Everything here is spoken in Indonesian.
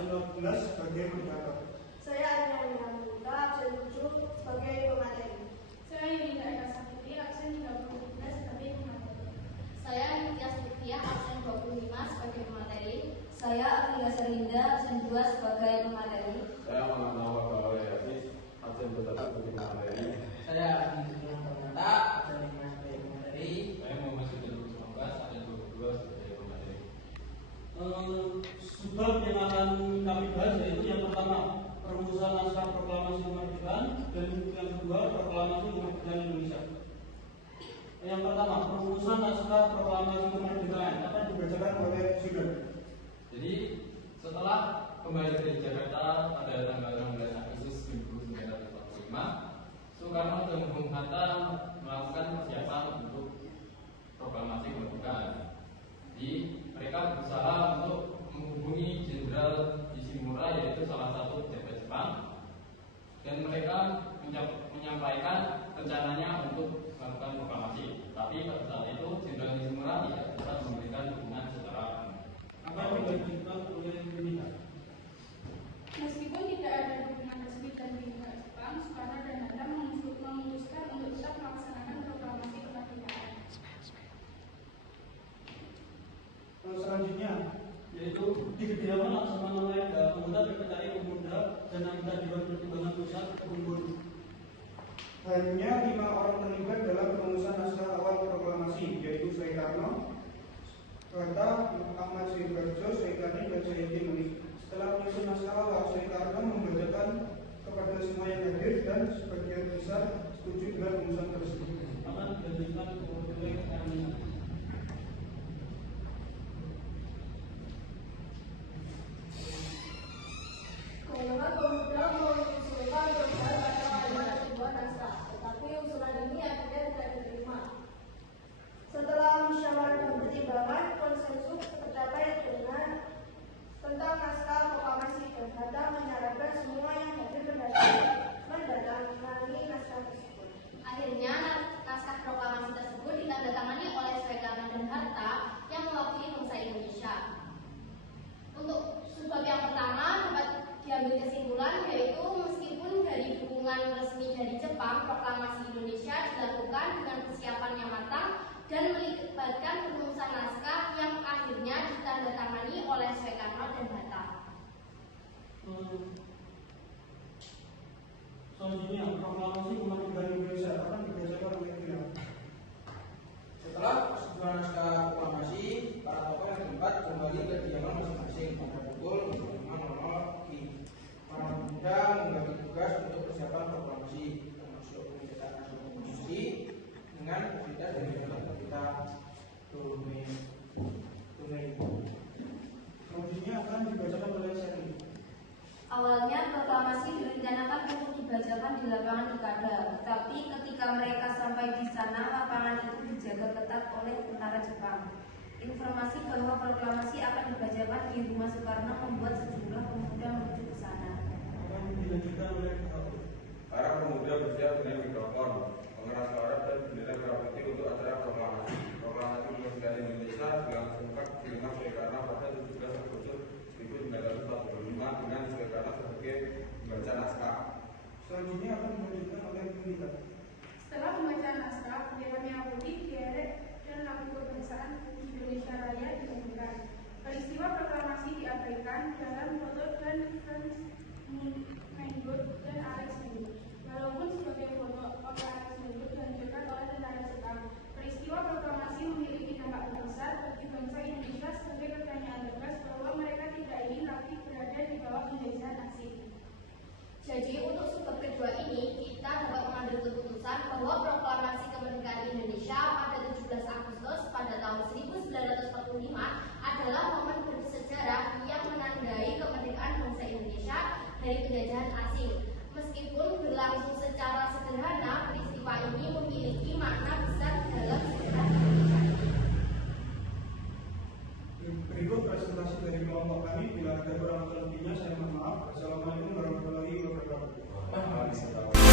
absen 12 sebagai moderator. Saya Adriana Minamita, absen 7 sebagai pemateri. Saya Yunita Eka Sakti, absen 33 sebagai pemateri. Saya Nitya Sofia, absen 25 sebagai pemateri. Saya Amelia Serinda, absen 2 sebagai pemateri. Saya Muhammad Nawar Bawai Aziz, absen 1 sebagai pemateri. Saya Adi Sunan Pernata, absen 5 sebagai pemateri. Saya Muhammad Sudirman Sumangkas, absen 22 sebagai pemateri. Sebab yang akan kami bahas yaitu yang pertama perumusan naskah proklamasi kemerdekaan dan yang kedua proklamasi kemerdekaan Indonesia. Yang pertama perumusan naskah proklamasi kemerdekaan akan dibacakan oleh Sudir. Jadi setelah kembali ke Jakarta pada tanggal 16 Agustus 1945, Soekarno dan Bung Hatta melakukan persiapan untuk proklamasi kemerdekaan. Jadi mereka berusaha untuk menghubungi Jenderal Ishimura, yaitu salah satu pejabat Jepang, dan mereka menyampaikan rencananya untuk melakukan proklamasi. Tapi pada saat itu Jenderal Ishimura tidak dapat memberikan dukungan secara penuh. Apa yang dilanjutkan oleh Yunita? Meskipun tidak ada dukungan resmi dari pihak Jepang, Soekarno dan Hatta memutuskan untuk tetap melaksanakan proklamasi kemerdekaan. Selanjutnya yaitu di kediaman Laksamana Maeda, anggota PPKI Pemuda dan anggota Dewan Pertimbangan Pusat Kumpul. Hanya 5 orang terlibat dalam perumusan naskah awal proklamasi, yaitu Soekarno, Hatta, Ahmad Sudarjo, Soekarno, dan Soekarno Malik. Setelah menyusun naskah awal, Soekarno membacakan kepada semua yang hadir dan sebagian besar setuju dengan perumusan tersebut. Akan dilanjutkan oleh Amina. Golongan pemuda mengusulkan perubahan pada kalimat sebuah naskah, tetapi usulan ini akhirnya tidak diterima. Setelah musyawarah dan pertimbangan, konsensus tercapai dengan tentang naskah proklamasi dan Hatta menyarankan semua yang hadir mendatangani naskah tersebut. Akhirnya naskah proklamasi tersebut ditandatangani oleh Soekarno dan Hatta yang mewakili bangsa Indonesia. Untuk sebab yang pertama dapat diambil kesimpulan, yaitu meskipun dari dukungan resmi dari Jepang, proklamasi Indonesia dilakukan dengan persiapan yang matang dan melibatkan perumusan naskah yang akhirnya ditandatangani oleh Soekarno dan Hatta. Selanjutnya proklamasi kemerdekaan Indonesia akan dibacakan oleh Tia. Setelah sebuah naskah proklamasi, para tokoh yang terlibat kembali ke kediaman masing-masing pada pukul 05.00 WIB. Para pemuda membagi tugas untuk persiapan proklamasi, termasuk pencetak naskah konstitusi dengan kita dari kita Tunai. Selanjutnya akan dibacakan oleh Seri. Awalnya proklamasi direncanakan untuk dibacakan di lapangan Ikada, tetapi ketika mereka sampai di sana, lapangan itu dijaga ketat oleh tentara Jepang. Informasi bahwa proklamasi akan dibacakan di rumah Soekarno membuat sejumlah pemuda menuju ke sana. Akan dilanjutkan oleh Raul. Para pemuda bersiap dengan mikrofon, pengeras suara dan bendera merah putih untuk acara proklamasi. Proklamasi kemerdekaan Indonesia dilangsungkan di rumah Soekarno pada 17 Agustus 1945 dengan Soekarno sebagai pembaca naskah. Selanjutnya akan dilanjutkan oleh Yunita. Setelah pembacaan naskah, bendera merah putih diderek dan lagu kebangsaan Indonesia Raya dinyanyikan. Peristiwa proklamasi diabaikan dalam foto dan Menggood dan Alex Menggood. Walaupun sebagai foto oleh Alex Menggood dihancurkan oleh tentara Jepang, peristiwa proklamasi memiliki dampak besar bagi bangsa Indonesia sebagai pertanyaan tegas bahwa mereka tidak ingin lagi berada di bawah penjajahan asing. Jadi untuk sebab kedua ini, kita dapat mengambil keputusan bahwa proklamasi kemerdekaan Indonesia pada 17 Agustus pada tahun 1945 adalah momen bersejarah yang menandai kemerdekaan bangsa Indonesia dari penjajahan asing. Meskipun berlangsung secara sederhana, peristiwa ini memiliki makna besar dalam sejarah Indonesia. Berikut presentasi dari kelompok kami. Bila ada kurang atau lebihnya, saya mohon maaf. Wassalamualaikum warahmatullahi wabarakatuh.